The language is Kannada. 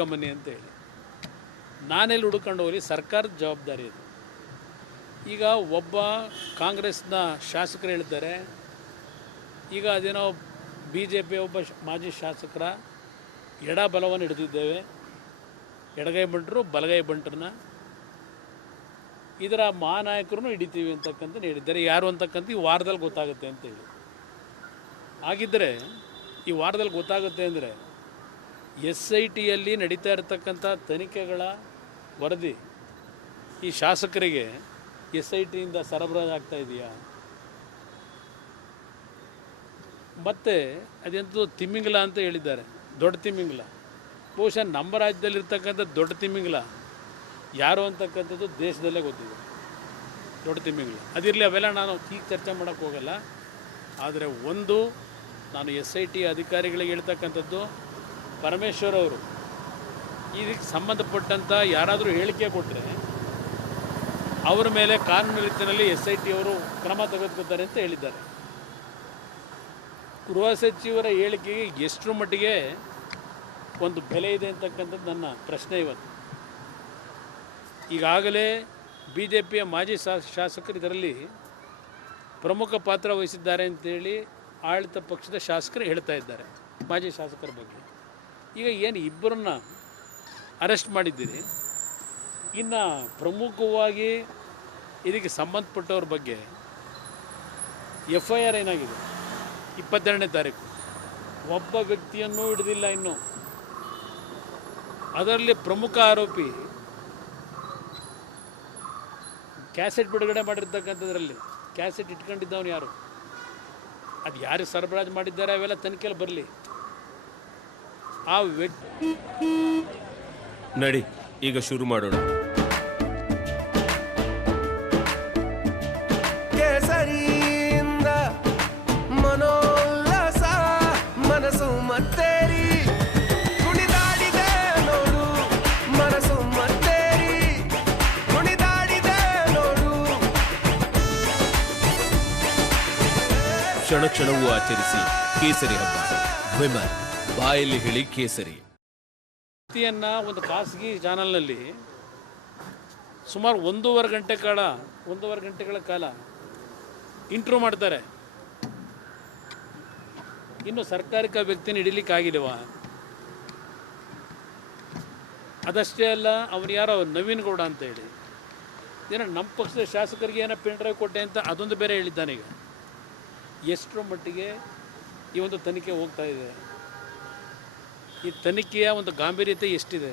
ಹುಡ್ಕೊಂಬನ್ನಿ ಅಂತ ಹೇಳಿ. ನಾನೆಲ್ಲಿ ಹುಡ್ಕೊಂಡು ಹೋಗಲಿ, ಸರ್ಕಾರದ ಜವಾಬ್ದಾರಿ ಇದು. ಈಗ ಒಬ್ಬ ಕಾಂಗ್ರೆಸ್ನ ಶಾಸಕರು ಹೇಳಿದ್ದಾರೆ, ಈಗ ಅದೇನೋ ಬಿ ಜೆ ಪಿ ಒಬ್ಬ ಮಾಜಿ ಶಾಸಕರ ಎಡ ಬಲವನ್ನು ಹಿಡಿದಿದ್ದೇವೆ, ಎಡಗೈ ಬಂಟರು ಬಲಗೈ ಬಂಟರನ್ನ ಇದರ ಮಹಾನಾಯಕರನ್ನು ಹಿಡಿತೀವಿ ಅಂತಕ್ಕಂಥ ಹೇಳಿದ್ದಾರೆ. ಯಾರು ಅಂತಕ್ಕಂಥ ಈ ವಾರದಲ್ಲಿ ಗೊತ್ತಾಗುತ್ತೆ ಅಂತೇಳಿ. ಹಾಗಿದ್ದರೆ ಈ ವಾರದಲ್ಲಿ ಗೊತ್ತಾಗುತ್ತೆ ಅಂದರೆ SITಯಲ್ಲಿ ನಡೀತಾ ಇರತಕ್ಕಂಥ ತನಿಖೆಗಳ ವರದಿ ಈ ಶಾಸಕರಿಗೆ SITಯಿಂದ ಸರಬರಾಜು ಆಗ್ತಾ ಇದೆಯಾ? ಮತ್ತು ಅದೆಂಥದ್ದು ತಿಮ್ಮಿಂಗಲ ಅಂತ ಹೇಳಿದ್ದಾರೆ, ದೊಡ್ಡ ತಿಮ್ಮಿಂಗಲ. ಬಹುಶಃ ನಮ್ಮ ರಾಜ್ಯದಲ್ಲಿರ್ತಕ್ಕಂಥ ದೊಡ್ಡ ತಿಮ್ಮಿಂಗಲ ಯಾರು ಅಂತಕ್ಕಂಥದ್ದು ದೇಶದಲ್ಲೇ ಗೊತ್ತಿದೆ, ದೊಡ್ಡ ತಿಮ್ಮಿಂಗಲ. ಅದಿರಲಿ, ಅವೆಲ್ಲ ನಾನು ಈಗ ಚರ್ಚೆ ಮಾಡೋಕ್ಕೆ ಹೋಗಲ್ಲ. ಆದರೆ ಒಂದು ನಾನು SIT ಅಧಿಕಾರಿಗಳಿಗೆ ಹೇಳ್ತಕ್ಕಂಥದ್ದು, ಪರಮೇಶ್ವರ್ ಅವರು ಇದಕ್ಕೆ ಸಂಬಂಧಪಟ್ಟಂಥ ಯಾರಾದರೂ ಹೇಳಿಕೆ ಕೊಟ್ಟರೆ ಅವರ ಮೇಲೆ ಕಾನೂನು ರೀತಿಯಲ್ಲಿ SIT ಅವರು ಕ್ರಮ ತೆಗೆದುಕೊಳ್ತಾರೆ ಅಂತ ಹೇಳಿದ್ದಾರೆ. ಗೃಹ ಸಚಿವರ ಹೇಳಿಕೆಗೆ ಎಷ್ಟರ ಮಟ್ಟಿಗೆ ಒಂದು ಬೆಲೆ ಇದೆ ಅಂತಕ್ಕಂಥದ್ದು ನನ್ನ ಪ್ರಶ್ನೆ ಇವತ್ತು. ಈಗಾಗಲೇ BJPಯ ಮಾಜಿ ಶಾಸಕರು ಇದರಲ್ಲಿ ಪ್ರಮುಖ ಪಾತ್ರ ವಹಿಸಿದ್ದಾರೆ ಅಂತೇಳಿ ಆಡಳಿತ ಪಕ್ಷದ ಶಾಸಕರು ಹೇಳ್ತಾ ಇದ್ದಾರೆ, ಮಾಜಿ ಶಾಸಕರ ಬಗ್ಗೆ. ಈಗ ಏನು ಇಬ್ಬರನ್ನ ಅರೆಸ್ಟ್ ಮಾಡಿದ್ದೀರಿ, ಇನ್ನು ಪ್ರಮುಖವಾಗಿ ಇದಕ್ಕೆ ಸಂಬಂಧಪಟ್ಟವ್ರ ಬಗ್ಗೆ FIR ಏನಾಗಿದೆ 22ನೇ ತಾರೀಕು, ಒಬ್ಬ ವ್ಯಕ್ತಿಯನ್ನು ಹಿಡಿದಿಲ್ಲ ಇನ್ನು. ಅದರಲ್ಲಿ ಪ್ರಮುಖ ಆರೋಪಿ ಕ್ಯಾಸೆಟ್ ಬಿಡುಗಡೆ ಮಾಡಿರ್ತಕ್ಕಂಥದ್ರಲ್ಲಿ ಕ್ಯಾಸೆಟ್ ಇಟ್ಕೊಂಡಿದ್ದವನು ಯಾರು, ಅದು ಯಾರು ಸರಬರಾಜು ಮಾಡಿದ್ದಾರೆ ಅವೆಲ್ಲ ತನಿಖೆಯಲ್ಲಿ ಬರಲಿ. ಆ ವ್ಯಕ್ತಿ ನಡಿ ಈಗ ಶುರು ಮಾಡೋಣ. ಕೇಸರಿಯಿಂದ ಮನೋಲ್ಲಾಸ ಮನಸ್ಸು ಮತ್ತೇರಿ ಕುಣಿದಾಡಿದೆ ನೋಡು, ಮನಸ್ಸು ಮತ್ತೇರಿ ಕುಣಿದಾಡಿದೆ ನೋಡು. ಕ್ಷಣ ಕ್ಷಣವೂ ಆಚರಿಸಿ ಕೇಸರಿ ಹಬ್ಬ. ವಿಮಲ್ ಬಾಯಲ್ಲಿ ಹೇಳಿ ಕೇಸರಿ. ಒಂದು ಖಾಸಗಿ ಚಾನಲ್ನಲ್ಲಿ ಸುಮಾರು ಒಂದೂವರೆ ಗಂಟೆಗಳ ಕಾಲ ಇಂಟ್ರ್ಯೂ ಮಾಡ್ತಾರೆ. ಇನ್ನು ಸರ್ಕಾರಿಕ ವ್ಯಕ್ತಿನ ಹಿಡಿಲಿಕ್ಕಾಗಿಲ್ವಾ? ಅದಷ್ಟೇ ಅಲ್ಲ, ಅವನು ಯಾರೋ ನವೀನ್ ಗೌಡ ಅಂತೇಳಿ ಏನೋ ನಮ್ಮ ಪಕ್ಷದ ಶಾಸಕರಿಗೆ ಏನೋ ಪೆನ್ ಡ್ರೈವ್ ಕೊಟ್ಟೆ ಅಂತ ಅದೊಂದು ಬೇರೆ ಹೇಳಿದ್ದಾನೀಗ. ಎಷ್ಟರ ಮಟ್ಟಿಗೆ ಈ ಒಂದು ತನಿಖೆ ಹೋಗ್ತಾ ಇದೆ, ಈ ತನಿಖೆಯ ಒಂದು ಗಾಂಭೀರ್ಯತೆ ಎಷ್ಟಿದೆ?